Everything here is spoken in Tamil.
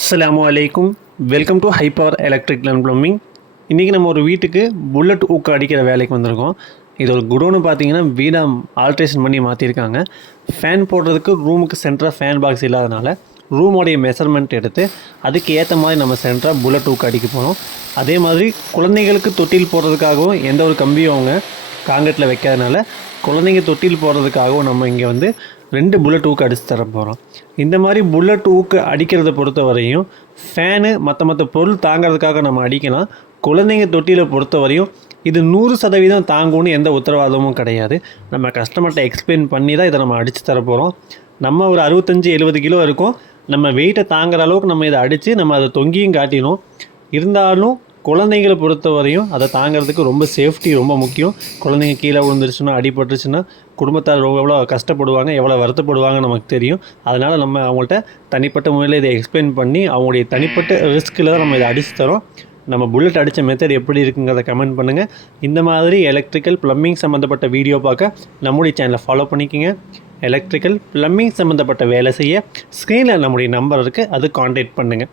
அஸ்ஸலாமு அலைக்கும். Welcome to high power electrical and plumbing. இன்றைக்கி நம்ம ஒரு வீட்டுக்கு புல்லட் ஊக்கு அடிக்கிற வேலைக்கு வந்திருக்கோம். இது ஒரு குடோனு பார்த்தீங்கன்னா வீடாக ஆல்ட்ரேஷன் பண்ணி மாற்றிருக்காங்க. ஃபேன் போடுறதுக்கு ரூமுக்கு சென்டராக ஃபேன் பாக்ஸ் இல்லாதனால ரூமோடைய மெஷர்மெண்ட் எடுத்து அதுக்கு ஏற்ற மாதிரி நம்ம சென்டராக புல்லட் ஊக்கு அடிக்க போகிறோம். அதே மாதிரி குழந்தைங்களுக்கு தொட்டில் போடுறதுக்காகவும் எந்த ஒரு கம்பியும் அவங்க காங்கிரீட்டில் வைக்காதனால குழந்தைங்க தொட்டில் போடுறதுக்காகவும் நம்ம இங்கே வந்து 2 புல்லட் ஊக்கு அடித்து தர போகிறோம். இந்த மாதிரி புல்லட் ஊக்கு அடிக்கிறத பொறுத்த வரையும் ஃபேனு மற்ற பொருள் தாங்கிறதுக்காக நம்ம அடிக்கலாம். குழந்தைங்க தொட்டியில் பொறுத்த வரையும் இது 100% தாங்கும்னு எந்த உத்தரவாதமும் கிடையாது. நம்ம கஸ்டமர்கிட்ட எக்ஸ்பிளைன் பண்ணி தான் இதை நம்ம அடித்து தர போகிறோம். நம்ம ஒரு 65-70 கிலோ இருக்கும். நம்ம வெயிட்டை தாங்குற அளவுக்கு நம்ம இதை அடித்து நம்ம அதை தொங்கியும் காட்டினோம். இருந்தாலும் குழந்தைங்களை பொறுத்த வரையும் அதை தாங்கிறதுக்கு ரொம்ப சேஃப்டி ரொம்ப முக்கியம். குழந்தைங்க கீழே விழுந்துருச்சுன்னா அடிபட்டுருச்சுன்னா குடும்பத்தார் எவ்வளோ கஷ்டப்படுவாங்க, எவ்வளோ வருத்தப்படுவாங்க நமக்கு தெரியும். அதனால் நம்ம அவங்கள்ட்ட தனிப்பட்ட முறையில் இதை எக்ஸ்பிளைன் பண்ணி அவங்களுடைய தனிப்பட்ட ரிஸ்கில் தான் நம்ம இதை அடித்து தரோம். நம்ம புல்லட் அடித்த மெத்தட் எப்படி இருக்குங்கிறத கமெண்ட் பண்ணுங்கள். இந்த மாதிரி எலக்ட்ரிக்கல் ப்ளம்பிங் சம்மந்தப்பட்ட வீடியோ பார்க்க நம்முடைய சேனலை ஃபாலோ பண்ணிக்கோங்க. எலக்ட்ரிக்கல் ப்ளம்பிங் சம்மந்தப்பட்ட வேலை செய்ய ஸ்க்ரீனில் நம்முடைய நம்பர் இருக்குது, அது கான்டாக்ட் பண்ணுங்கள்.